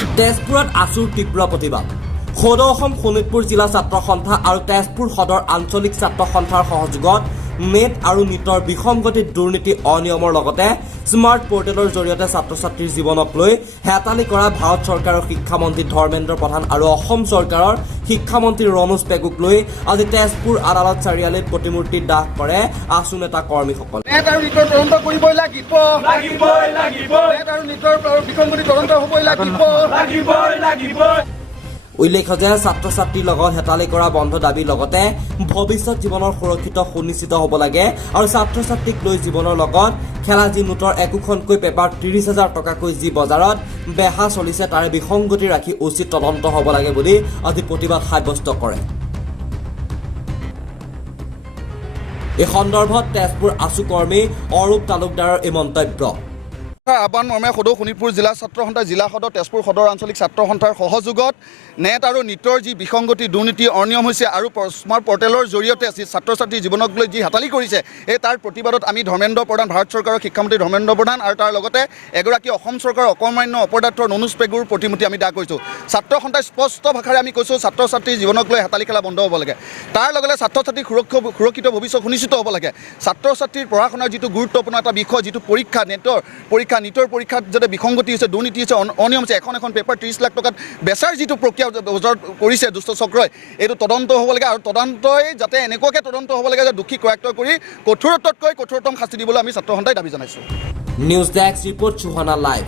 তেজপুৰত আছুৰ তীব্ৰ প্ৰতিবাদ সদৌ অসম শোণিতপুৰ জিলা ছাত্ৰ সন্থা আৰু তেজপুৰ সদৰ আঞ্চলিক ছাত্ৰ সন্থাৰ সহযোগত নেট আৰু নিটৰ বিসংগতিত দুৰ্নীতি অনিয়মৰ লগতে স্মাৰ্ট পৰ্টেলৰ জৰিয়তে ছাত্ৰ ছাত্ৰীৰ জীৱনক লৈ হেতালি কৰা ভাৰত চৰকাৰৰ শিক্ষামন্ত্ৰী ধৰ্মেন্দ্ৰ প্ৰধান আৰু অসম চৰকাৰৰ শিক্ষামন্ত্ৰী ৰনোজ পেগুক লৈ আজি তেজপুৰ আদালত চাৰিআলিত প্ৰতিমূৰ্তি দাহ কৰে আছু নেতা কৰ্মীসকলে। নেট আৰু নিটৰ তদন্ত কৰিবই লাগিব। নেট আৰু নিটৰ বিসংগতি তদন্ত হ'বই লাগিব। উল্লেখ্য যে ছাত্ৰ ছাত্ৰীৰ লগত হেতালি কৰা বন্ধ দাবীৰ লগতে ভৱিষ্যত জীৱনৰ সুৰক্ষিত সুনিশ্চিত হ'ব লাগে আৰু ছাত্ৰ ছাত্ৰীক লৈ জীৱনৰ লগত খেলা যি নোটৰ একোখনকৈ পেপাৰ 30,000 টকাকৈ যি বজাৰত বেহা চলিছে তাৰে বিসংগতি ৰাখি উচিত তদন্ত হ'ব লাগে বুলি আজি প্ৰতিবাদ সাব্যস্ত কৰে। এই সন্দৰ্ভত তেজপুৰ আছু কৰ্মী অৰূপ তালুকদাৰৰ এই মন্তব্য। আহ্বান মৰ্মে সদৌ শোণিতপুৰ জিলা ছাত্ৰ সন্থা জিলা সদৰ তেজপুৰ সদৰ আঞ্চলিক ছাত্ৰ সন্থাৰ সহযোগত নেট আৰু নিটৰ যি বিসংগতি দুৰ্নীতি অনিয়ম হৈছে আৰু স্মাৰ্ট পৰ্টেলৰ জৰিয়তে ছাত্ৰ ছাত্ৰীৰ জীৱনক লৈ যি হাতালি কৰিছে এই তাৰ প্ৰতিবাদত আমি ধৰ্মেন্দ্ৰ প্ৰধান ভাৰত চৰকাৰৰ শিক্ষামন্ত্ৰী ধৰ্মেন্দ্ৰ প্ৰধান আৰু তাৰ লগতে এগৰাকী অসম চৰকাৰৰ অকৰ্মান্য অপদাৰ্থ ৰনোজ পেগুৰ প্ৰতিমূৰ্তি আমি দাহ কৰিছোঁ। ছাত্ৰ সন্থাই স্পষ্ট ভাষাৰে আমি কৈছোঁ ছাত্ৰ ছাত্ৰীৰ জীৱনক লৈ হাতালি খেলা বন্ধ হ'ব লাগে। তাৰ লগতে ছাত্ৰ ছাত্ৰীৰ সুৰক্ষিত ভৱিষ্যত সুনিশ্চিত হ'ব লাগে। ছাত্ৰ ছাত্ৰীৰ পঢ়া শুনাৰ যিটো গুৰুত্বপূৰ্ণ এটা বিষয় যিটো পৰীক্ষা নিটৰ পৰীক্ষাত যাতে বিসংগতি হৈছে দুৰ্নীতি হৈছে অনিয়ম হৈছে এখন পেপাৰ 30 লাখ টকাত বেচাৰ যিটো প্ৰক্ৰিয়া বজাৰত কৰিছে দুষ্ট চক্ৰই এইটো তদন্ত হ'ব লাগে আৰু তদন্তই যাতে এনেকুৱাকৈ তদন্ত হ'ব লাগে যে দোষী কৰায়ত্ব কৰি কঠোৰতকৈ কঠোৰতম শাস্তি দিবলৈ আমি ছাত্ৰ সন্থাই দাবী জনাইছোঁ। News desk report Suhana live.